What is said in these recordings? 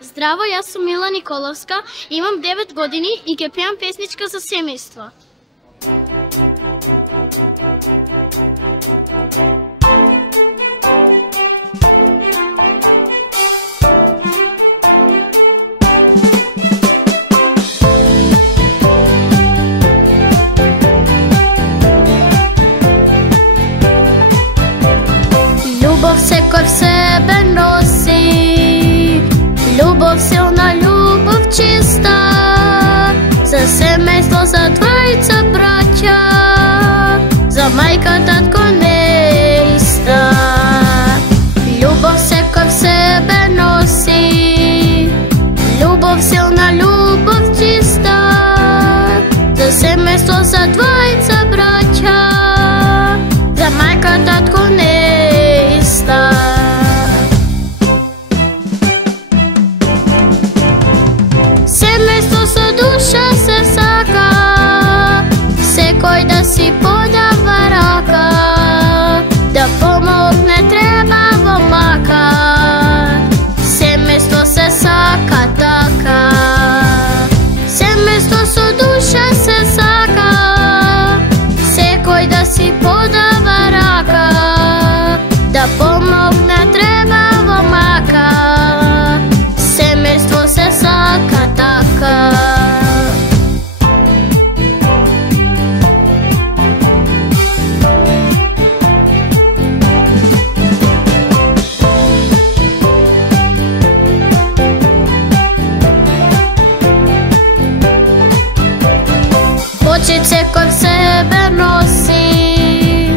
Здраво, јас сум Мила Николовска, имам 9 години и ќе пеам песничка за семејство. Љубов секој в себе носи, љубов силна, љубов чиста, за семејство, за двојца браќа, за мајка, татко, неиста. Љубов секој в себе носи, љубов силна, љубов чиста, за семејство, за двојца браќа, за мајка, татко, неиста. Семејство со душа се сака, секој да си подава рака, да помогне треба во мака. Семејство се сака така. Семејство со душа се сака, секој да си подава рака, да помогне треба во мака. Семејство се сака така. Почит секој в себе носи,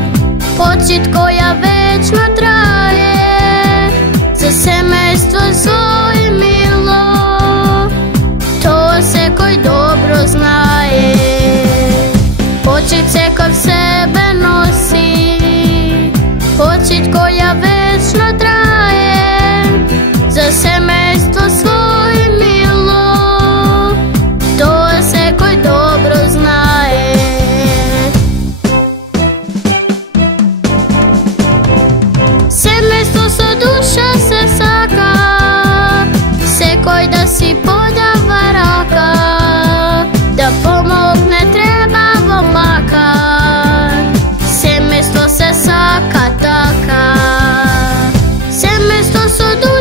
почит која вечно трае, за семејство зло и мило, тоа секој добро знае. Почит секој в себе носи, почит која вечно трае, за семејство зло и мило, тоа секој добро знае. Семејство со душа се сака, секој да си подава рака, да помогне треба во мака. Семејство се сака така. Семејство со душа